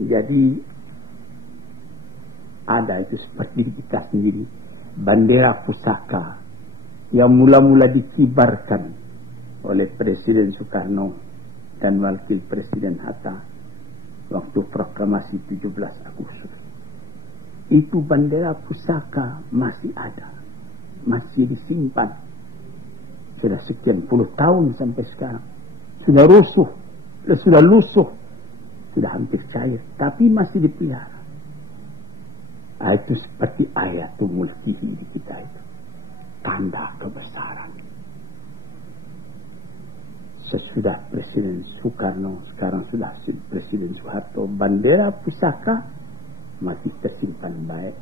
Jadi ada itu seperti kita sendiri, bendera pusaka yang mula-mula dikibarkan oleh Presiden Soekarno dan Wakil Presiden Hatta waktu proklamasi 17 Agustus. Itu bendera pusaka masih ada, masih disimpan. Sudah sekian puluh tahun sampai sekarang. Sudah rusuh, sudah lusuh, sudah hampir cair, tapi masih dipelihara. Itu seperti ayatul mulki di kita itu, tanda kebesaran. Sesudah Presiden Soekarno, sekarang sudah Presiden Soeharto, bendera pusaka masih tersimpan baik.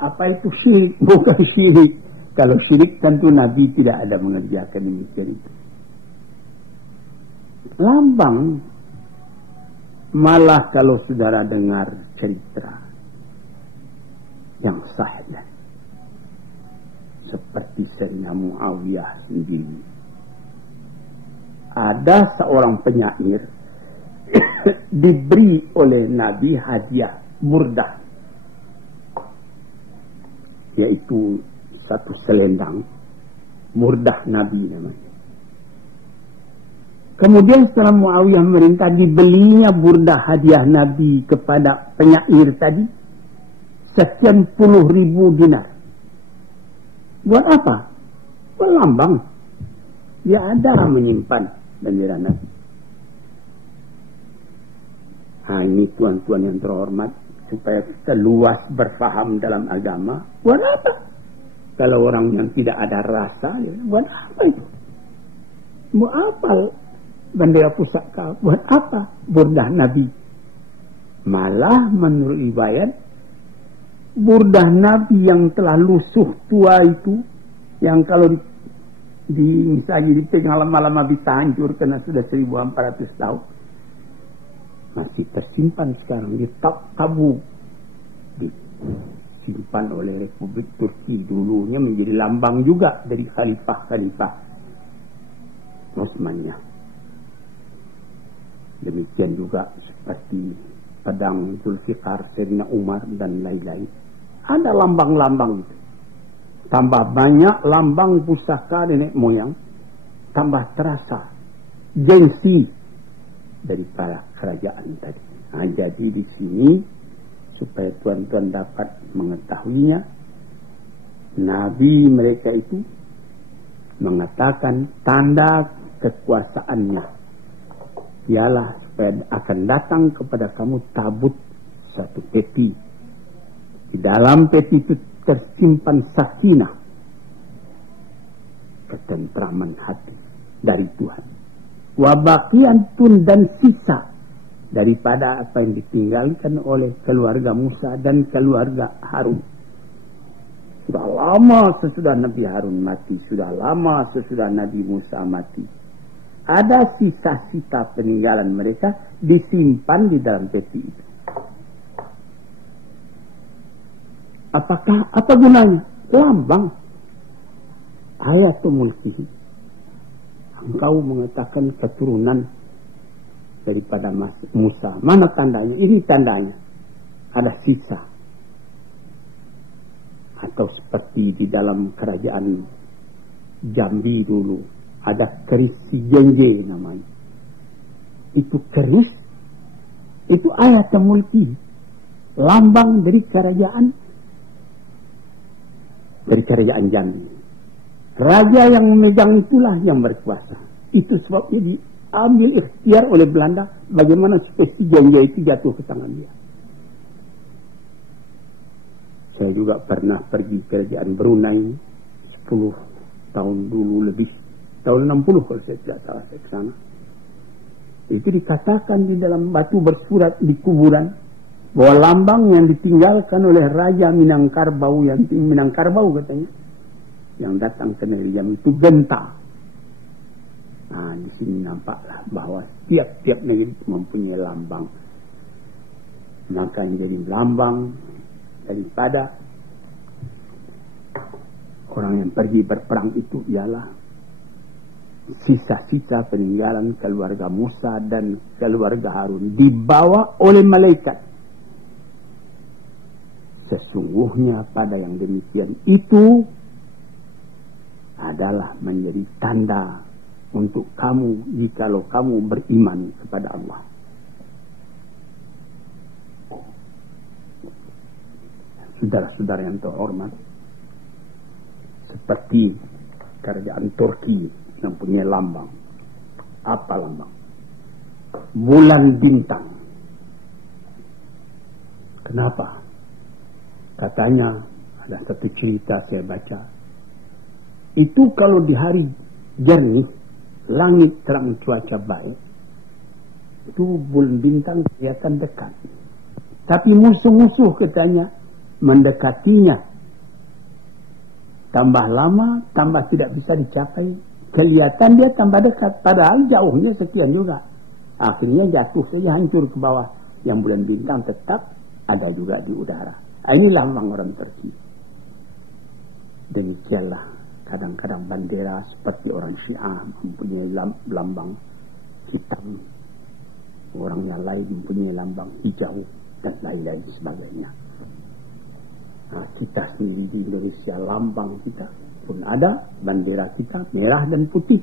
Apa itu syirik? Bukan syirik. Kalau syirik tentu Nabi tidak ada mengerjakan demikian itu. Lambang, malah kalau saudara dengar cerita yang sahih seperti Sayyidina Muawiyah sendiri, ada seorang penyair diberi oleh Nabi hadiah burdah, yaitu satu selendang burdah Nabi namanya. Kemudian setelah Muawiyah merintah, dibelinya burdah hadiah Nabi kepada penyair tadi sekian puluh ribu dinar. Buat apa? Buat lambang. Dia ada menyimpan bendera Nabi. Ini tuan-tuan yang terhormat, supaya kita luas berfaham dalam agama. Buat apa? Kalau orang yang tidak ada rasa, buat apa itu? Buat apa bendera pusaka? Buat apa burdah Nabi? Malah menurut riwayat, burdah Nabi yang telah lusuh tua itu, yang kalau misalnya dipegang lama-lama bisa hancur karena sudah 1400 tahun, masih tersimpan sekarang di tabu, disimpan oleh Republik Turki. Dulunya menjadi lambang juga dari khalifah-khalifah Utsmaniyah. Demikian juga seperti pedang Zulfikar, Sayyidina Umar dan lain-lain. Ada lambang-lambang itu. Tambah banyak lambang pusaka nenek moyang, tambah terasa gengsi daripada kerajaan tadi. Jadi di sini supaya tuan-tuan dapat mengetahuinya, Nabi mereka itu mengatakan tanda kekuasaannya ialah supaya akan datang kepada kamu tabut satu peti. Di dalam peti itu tersimpan sakinah, ketentraman hati dari Tuhan. Wabaqiantun, dan sisa daripada apa yang ditinggalkan oleh keluarga Musa dan keluarga Harun. Sudah lama sesudah Nabi Harun mati, sudah lama sesudah Nabi Musa mati, ada sisa-sisa peninggalan mereka disimpan di dalam peti itu. Apa gunanya? Lambang. Ayatul mulkihi. Engkau mengatakan keturunan daripada Musa. Mana tandanya? Ini tandanya. Ada sisa. Atau seperti di dalam kerajaan Jambi dulu, ada keris si Jenje namanya. Itu keris, itu ayatul mulkihi. Lambang dari kerajaan Jambi. Raja yang memegang itulah yang berkuasa. Itu sebabnya diambil ikhtiar oleh Belanda bagaimana supaya si Jenje itu jatuh ke tangan dia. Saya juga pernah pergi ke kerajaan Brunei 10 tahun dulu lebih. Tahun 60 kalau saya tidak salah saya ke sana. Itu dikatakan di dalam batu bersurat di kuburan bahwa lambang yang ditinggalkan oleh Raja Minangkabau, yang Minangkabau katanya, yang datang ke negeri Jambi itu genta. Nah, di sini nampaklah bahwa tiap-tiap negeri itu mempunyai lambang. Maka menjadi lambang daripada orang yang pergi berperang itu ialah sisa-sisa peninggalan keluarga Musa dan keluarga Harun dibawa oleh malaikat. Sesungguhnya pada yang demikian itu adalah menjadi tanda untuk kamu jikalau kamu beriman kepada Allah. Saudara-saudara yang terhormat, seperti kerajaan Turki yang punya lambang. Apa lambang? Bulan bintang. Kenapa? Katanya ada satu cerita saya baca. Itu kalau di hari jernih, langit terang, cuaca baik, itu bulan bintang kelihatan dekat. Tapi musuh-musuh katanya mendekatinya. Tambah lama, tambah tidak bisa dicapai. Kelihatan dia tambah dekat. Padahal jauhnya sekian juga. Akhirnya jatuh saja, hancur ke bawah. Yang bulan bintang tetap ada juga di udara. Ini lambang orang Turki. Demikianlah kadang-kadang bendera seperti orang Syiah mempunyai lambang hitam. Orang yang lain mempunyai lambang hijau dan lain-lain sebagainya. Nah, kita sendiri di Indonesia, lambang kita pun ada, bendera kita merah dan putih.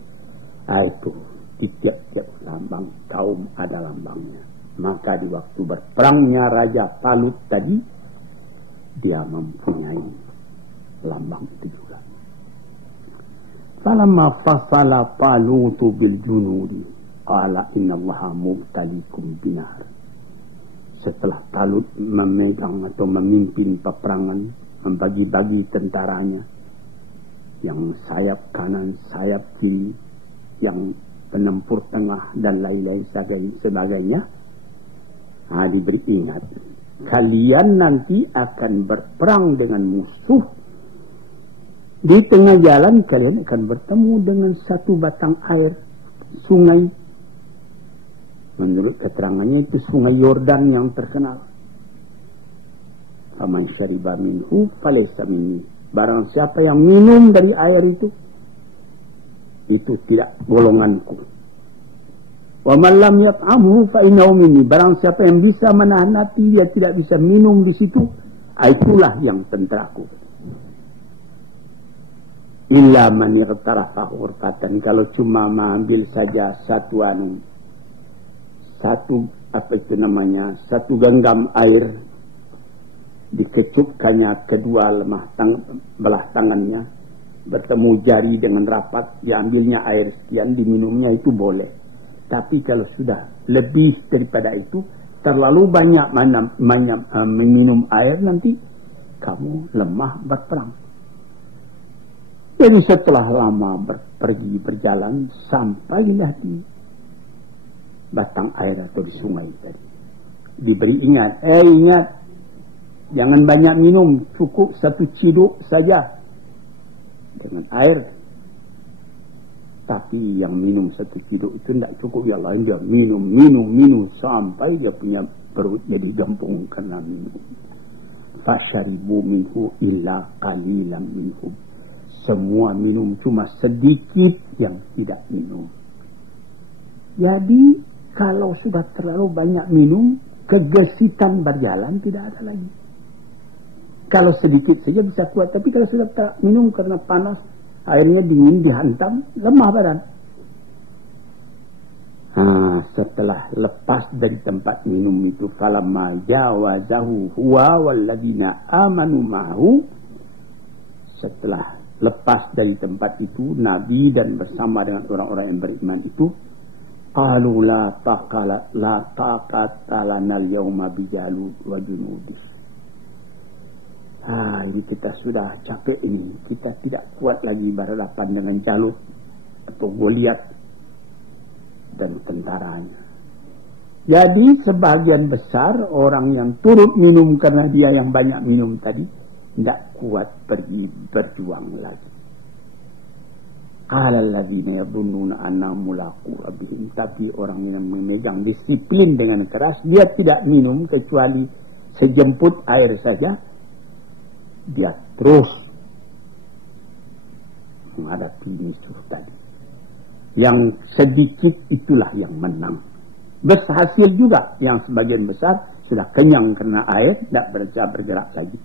Itu di tiap-tiap lambang kaum ada lambangnya. Maka di waktu berperangnya Raja Talut tadi, dia mempunyai lambang itu juga. Falamma fasala Talutu bil junudi qala innallaha mubtalikum binar. Setelah Talut memegang atau memimpin peperangan, membagi-bagi tentaranya, yang sayap kanan, sayap kiri, yang penempur tengah dan lain-lain sebagainya, diberi ingat, kalian nanti akan berperang dengan musuh. Di tengah jalan kalian akan bertemu dengan satu batang air, sungai. Menurut keterangannya itu sungai Yordan yang terkenal. Faman syariba minhu falaysa minni. Barang siapa yang minum dari air itu tidak golonganku. Wa man lam yat'amhu fa innahu minni. Barang siapa yang bisa menahan hati, dia tidak bisa minum di situ, itulah yang tenteraku. Illa man yaqtarafa ghurfatan. Kalau cuma mengambil saja satu satu genggam air, dikecupkannya kedua belah tangannya, bertemu jari dengan rapat, diambilnya air sekian, diminumnya, itu boleh. Tapi kalau sudah lebih daripada itu, terlalu banyak meminum air, nanti kamu lemah berperang. Jadi setelah lama berjalan, sampailah di batang air atau di sungai tadi. Diberi ingat, jangan banyak minum, cukup satu ciduk saja dengan air. Tapi yang minum satu ciduk itu tidak cukup, ya Allah, dia minum sampai dia punya perut jadi gempung karena minum. Fasyaribu minhu illa qalilan minhum. Semua minum, cuma sedikit yang tidak minum. Jadi kalau sudah terlalu banyak minum, kegesitan berjalan tidak ada lagi. Kalau sedikit saja bisa kuat, tapi kalau sudah tak minum karena panas, airnya dingin, dihantam, lemah badan. Setelah lepas dari tempat minum itu, falamma jawazahu huwa walladzina amanu ma'hu. Setelah lepas dari tempat itu, Nabi dan bersama dengan orang-orang yang beriman itu, qalu la taqata lana al-yawma bijalut wa junudi. Ini kita sudah capek ini, kita tidak kuat lagi berhadapan dengan Jalut atau Goliat dan tentaranya. Jadi sebagian besar orang yang turut minum karena dia yang banyak minum tadi tidak kuat pergi berjuang lagi. Qala alladzina yadhunnuna annahum mulaqu rabbihim. Tapi orang yang memegang disiplin dengan keras, dia tidak minum kecuali sejemput air saja, dia terus menghadapi musuh tadi. Yang sedikit itulah yang menang. Berhasil juga yang sebagian besar sudah kenyang karena air, tidak bergerak lagi.